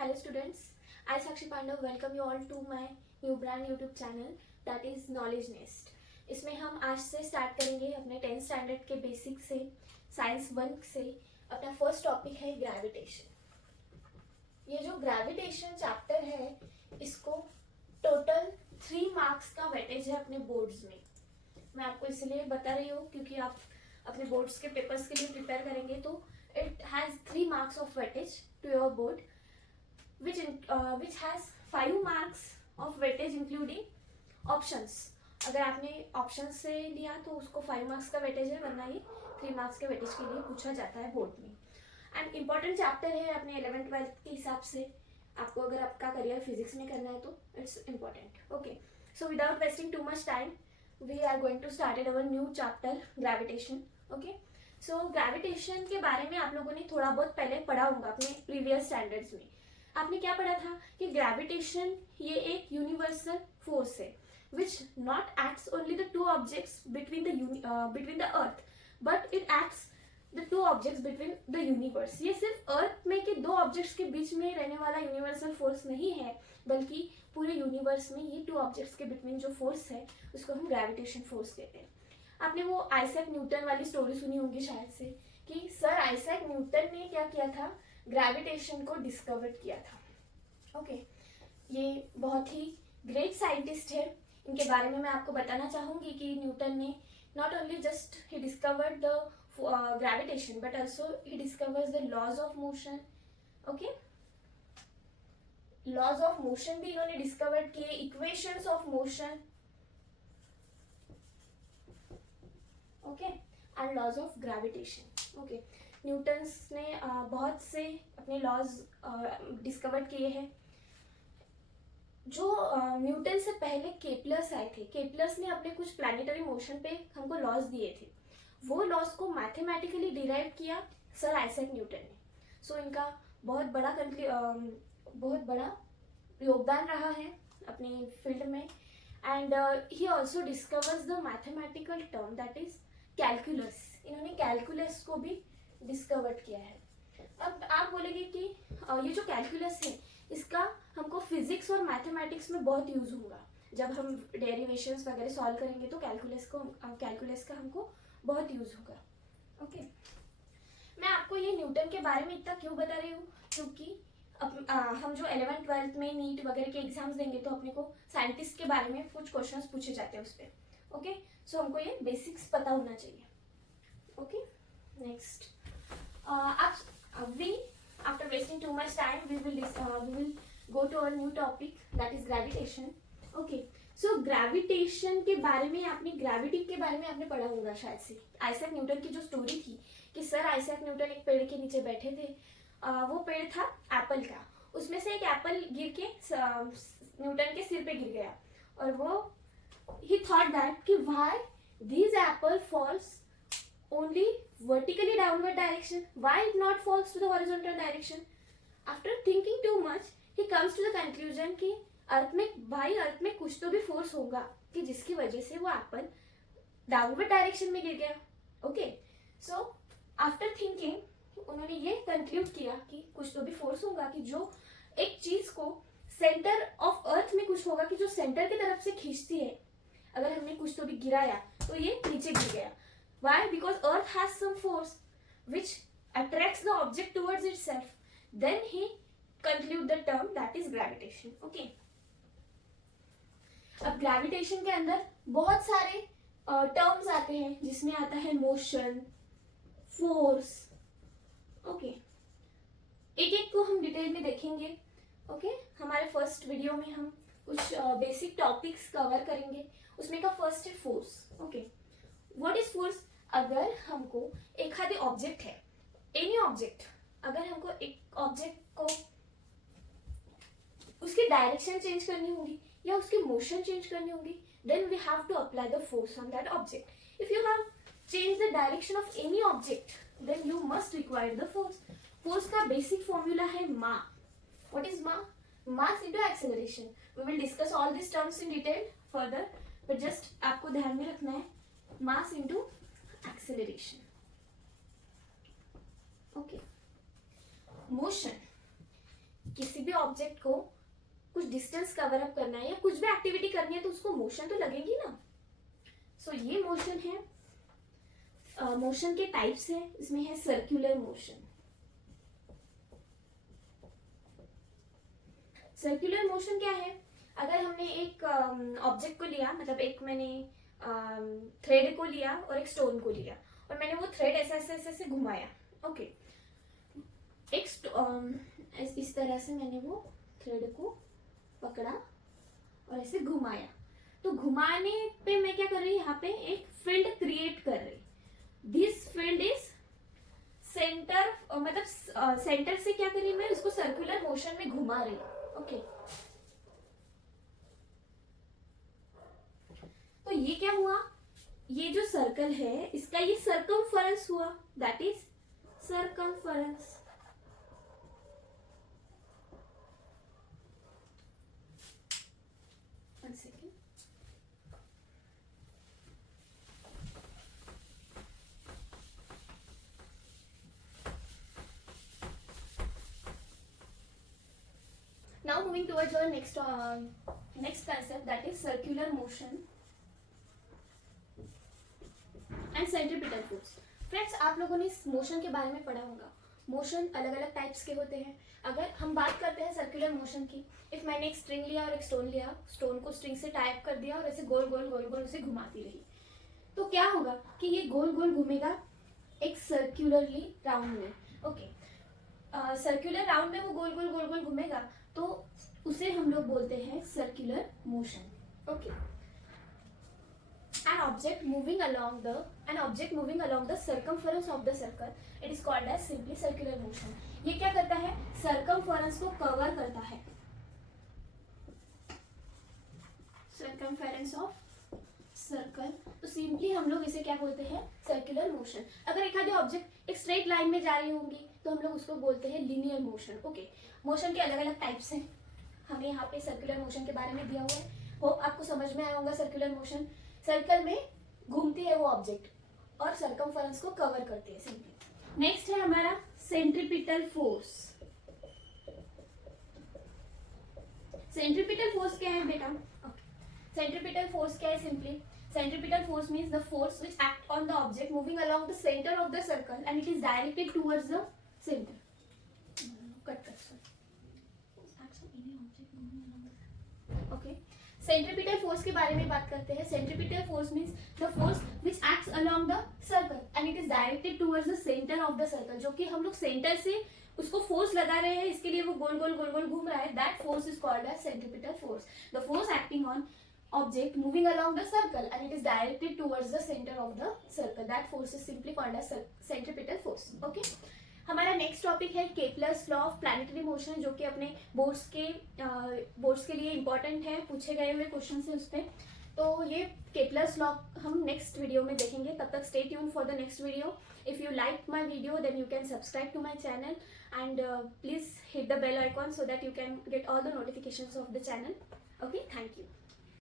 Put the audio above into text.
Hello students, I Sakshi Pandav welcome you all to my new brand YouTube channel that is Knowledge Nest. इसमें हम आज से start करेंगे अपने 10th standard के बेसिक से साइंस 1 से। अपना फर्स्ट टॉपिक है ग्रेविटेशन। ये जो ग्रेविटेशन चैप्टर है इसको टोटल 3 मार्क्स का वेटेज है अपने बोर्ड्स में। मैं आपको इसलिए बता रही हूँ क्योंकि आप अपने बोर्ड्स के पेपर्स के लिए प्रिपेयर करेंगे तो it has 3 marks of weightage to your board which has 5 marks of weightage including options। अगर आपने ऑप्शन से लिया तो उसको 5 मार्क्स का वेटेज है, वरना ये 3 मार्क्स के वेटेज के लिए पूछा जाता है बोर्ड में। एंड इम्पॉर्टेंट चैप्टर है अपने 11th-12th के हिसाब से। आपको अगर आपका करियर फिजिक्स में करना है तो it's important. Okay, so without wasting too much time we are going to start our new chapter gravitation. Okay, so gravitation के बारे में आप लोगों ने थोड़ा बहुत पहले पढ़ा होगा अपने प्रीवियस स्टैंडर्ड्स में। आपने क्या पढ़ा था कि ग्रेविटेशन ये एक यूनिवर्सल फोर्स है which not acts only the two objects between the earth but it acts the two objects between the universe। ये सिर्फ अर्थ में के दो ऑब्जेक्ट्स के बीच में रहने वाला यूनिवर्सल फोर्स नहीं है, बल्कि पूरे यूनिवर्स में ये 2 ऑब्जेक्ट्स के बिटवीन जो फोर्स है उसको हम ग्रेविटेशन फोर्स कहते हैं। आपने वो आइजैक न्यूटन वाली स्टोरी सुनी होगी शायद से कि सर आइजैक न्यूटन ने क्या किया था, ग्रेविटेशन को डिस्कवर किया था। ओके, ये बहुत ही ग्रेट साइंटिस्ट है। इनके बारे में मैं आपको बताना चाहूंगी कि न्यूटन ने not only just he discovered the gravitation but also he discovers the laws of motion. Okay, laws of motion भी इन्होंने डिस्कवर किए, equations of motion, okay, and laws of gravitation. Okay, Newtons ने बहुत से अपने laws discover किए हैं। जो न्यूटन से पहले केपलर्स आए थे, केपलर्स ने अपने कुछ प्लैनेटरी मोशन पे हमको लॉज दिए थे। वो लॉज को मैथमेटिकली डिराइव किया सर आइजैक न्यूटन ने। सो इनका बहुत बड़ा योगदान रहा है अपनी फील्ड में। And he also discovers the mathematical term that is calculus. इन्होंने कैलकुलस को भी डिस्कवर किया है। अब आप बोलेंगे कि ये जो कैलकुलस है इसका हमको फिजिक्स और मैथमेटिक्स में बहुत यूज होगा। जब हम डेरिवेशंस वगैरह सॉल्व करेंगे तो कैलकुलस का हमको बहुत यूज होगा। ओके, मैं आपको ये न्यूटन के बारे में इतना क्यों बता रही हूँ, क्योंकि हम जो 11th-12th में नीट वगैरह के एग्जाम्स देंगे तो अपने को साइंटिस्ट के बारे में कुछ क्वेश्चंस पूछे जाते हैं उस पर। ओके, सो हमको ये बेसिक्स पता होना चाहिए। Okay, next after wasting too much time we will go to our new topic that is gravitation। okay, so gravitation के बारे में आपने ग्रेविटी के बारे में आपने पढ़ा होगा शायद से। आइजैक न्यूटन की जो स्टोरी थी कि सर आइजैक न्यूटन एक पेड़ के नीचे बैठे थे, वो पेड़ था एप्पल का। उसमें से एक एप्पल गिर के न्यूटन के सिर पे गिर गया और वो ही थॉट दैट कि why this apple falls only vertically downward direction, why it not falls to the horizontal direction। after thinking too much he comes to the conclusion कि अर्थ में कुछ तो भी फोर्स होगा कि जिसकी वजह से वो एप्पल डाउनवर्ड डायरेक्शन में गिर गया। ओके, सो आफ्टर थिंकिंग उन्होंने ये कंक्लूड किया कि कुछ तो भी फोर्स होगा कि जो एक चीज को सेंटर ऑफ अर्थ में कुछ होगा कि जो सेंटर की तरफ से खींचती है। अगर हमने कुछ तो भी गिराया तो ये नीचे गिर गया। Why? Because Earth has some force which attracts the object towards itself. Then he conclude the term that is gravitation. Okay. अब ग्रेविटेशन के अंदर बहुत सारे टर्म्स आते हैं जिसमें आता है मोशन, फोर्स। ओके, एक एक को हम डिटेल में देखेंगे। ओके, हमारे फर्स्ट वीडियो में हम कुछ बेसिक टॉपिक्स कवर करेंगे। उसमें का फर्स्ट है force. Okay, what is force? अगर हमको एक आधे ऑब्जेक्ट है, एनी ऑब्जेक्ट, अगर हमको एक ऑब्जेक्ट को उसकी डायरेक्शन चेंज करनी होगी या उसकी मोशन चेंज करनी होगी, then we have to apply the force on that object. If you have change the direction of any object then you must require the force. Force का basic formula है ma. What is ma? Mass into acceleration. We will discuss all this terms in detail further, but just आपको ध्यान में रखना है mass into acceleration. Okay, motion, किसी भी object को कुछ डिस्टेंस कवर अप करना है या कुछ भी एक्टिविटी करनी है तो उसको मोशन तो लगेगी ना. सो ये मोशन है. मोशन के टाइप्स है. इसमें है सर्कुलर मोशन. सर्कुलर मोशन क्या है? अगर हमने एक ऑब्जेक्ट को लिया, मतलब एक मैंने थ्रेड को लिया और एक स्टोन को लिया और मैंने वो थ्रेड ऐसे ऐसे ऐसे ऐसे घुमाया. ओके. इस तरह से मैंने वो थ्रेड को पकड़ा और ऐसे घुमाया. तो घुमाने पे मैं क्या कर रही हूँ, यहाँ पे एक फील्ड क्रिएट कर रही. दिस फील्ड इज सेंटर, मतलब सेंटर से क्या कर रही मैं उसको सर्कुलर मोशन में घुमा रही. ओके. तो ये क्या हुआ, ये जो सर्कल है इसका ये सर्कमफरेंस हुआ. That is circumference. One second. Now moving towards our next concept, that is circular motion and centripetal force. Friends, आप लोगों ने इस मोशन के बारे में पढ़ा होगा. मोशन अलग अलग टाइप्स के होते हैं. अगर हम बात करते हैं सर्कुलर मोशन की, इफ मैंने एक स्ट्रिंग लिया और एक स्टोन लिया, स्टोन को स्ट्रिंग से टाइप कर दिया और ऐसे गोल गोल गोल गोल उसे घुमाती रही, तो क्या होगा कि ये गोल गोल घूमेगा एक सर्कुलरली राउंड में. ओके. सर्कुलर राउंड में वो गोल गोल गोल गोल घूमेगा, तो उसे हम लोग बोलते हैं circular motion. Okay. An object moving along the circumference of the circle, it is called as simply circular motion. ये क्या करता है, circumference को कवर करता है. circumference of circle, तो सिंपली हम लोग इसे क्या बोलते हैं, सर्कुलर मोशन. अगर एक आधी ऑब्जेक्ट एक स्ट्रेट लाइन में जा रही होंगी तो हम लोग उसको बोलते हैं लीनियर मोशन. ओके. मोशन के अलग अलग टाइप्स हैं. हमें यहाँ पे सर्कुलर मोशन के बारे में दिया हुआ है. होप आपको समझ में आया होगा. सर्कुलर मोशन, सर्कल में घूमती है वो ऑब्जेक्ट और सर्कमफरेंस को कवर करती है सिंपली. नेक्स्ट है हमारा सेंट्रीपिटल फोर्स. सेंट्रीपिटल फोर्स क्या है बेटा? सेंट्रीपिटल फोर्स क्या है? Simply centripetal force means the force which act on the object moving along the center of the circle and it is directed towards the center. Cut. Okay. Centripetal force के बारे में बात करते हैं. Centripetal force means the force which acts along the circle and it is directed towards the centre of the circle. जो कि हम लोग सेंटर से उसको फोर्स लगा रहे हैं, इसके लिए वो गोल गोल गोल गोल घूम रहा है. That force is called as centripetal force. The force acting on object moving along the circle and it is directed towards the center of the circle. That force is simply called as centripetal force. Okay. हमारा next topic है Kepler's law of planetary motion, जो कि अपने boards के लिए important है. पूछे गए हुए क्वेश्चन है उस पर. तो ये केपलर्स लॉ हम नेक्स्ट वीडियो में देखेंगे. तब तक stay tune for the next video. If you like my video then you can subscribe to my channel and please hit the bell icon so that you can get all the notifications of the channel. Okay, thank you.